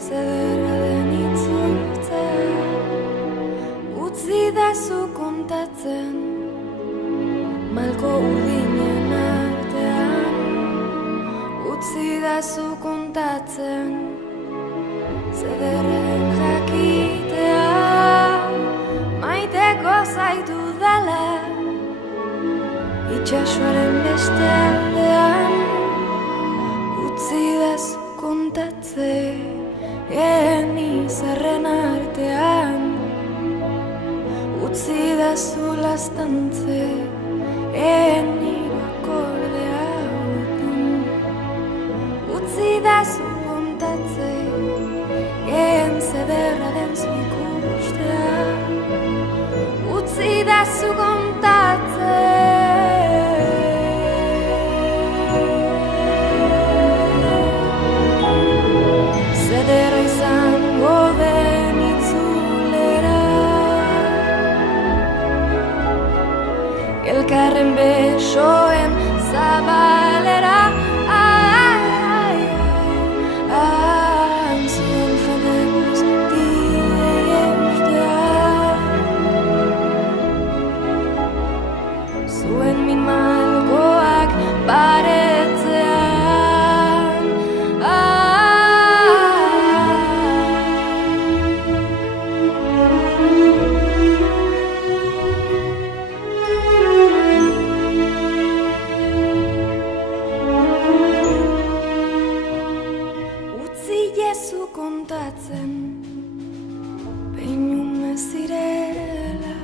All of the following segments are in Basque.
zederra den itzultzea, utzi dazu kontatzen, malko urdinen artean, utzi dazu kontatzen, zederren jakitea, maiteko zaitu dala, itxasoaren beste aldean, utzi dazu kontatzen, izarren artean, utzi dazu lastantze, akordea hauetan, utzi dazu kontatze, zederra den zu ikustea, utzi dazu kontatze. Zederra izango den itzulera, elkarren besoen zabalera, zuen fede guztiei eustea, zuen min malkoak baretzean, Jesu kontatzen, peinume zirela,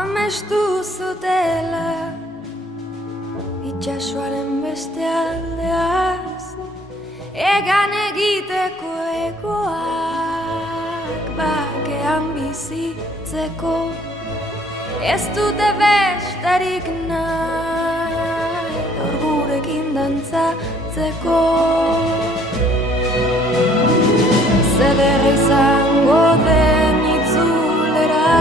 amestu zutela, itxasoaren beste aldeaz, egan egiteko egoak, bakean bizitzeko, ez dute besterik nahi, gaur gurekin dantzatzeko. Zederra izango den itzulera,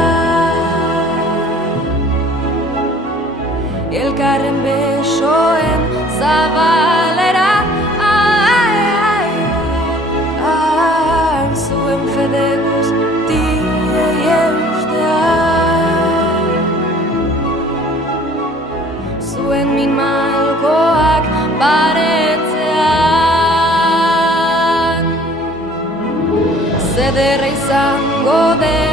elkarren besoen zabalera, zuen fede guztiei eustea, zuen min malkoak baretzean, zederra izango den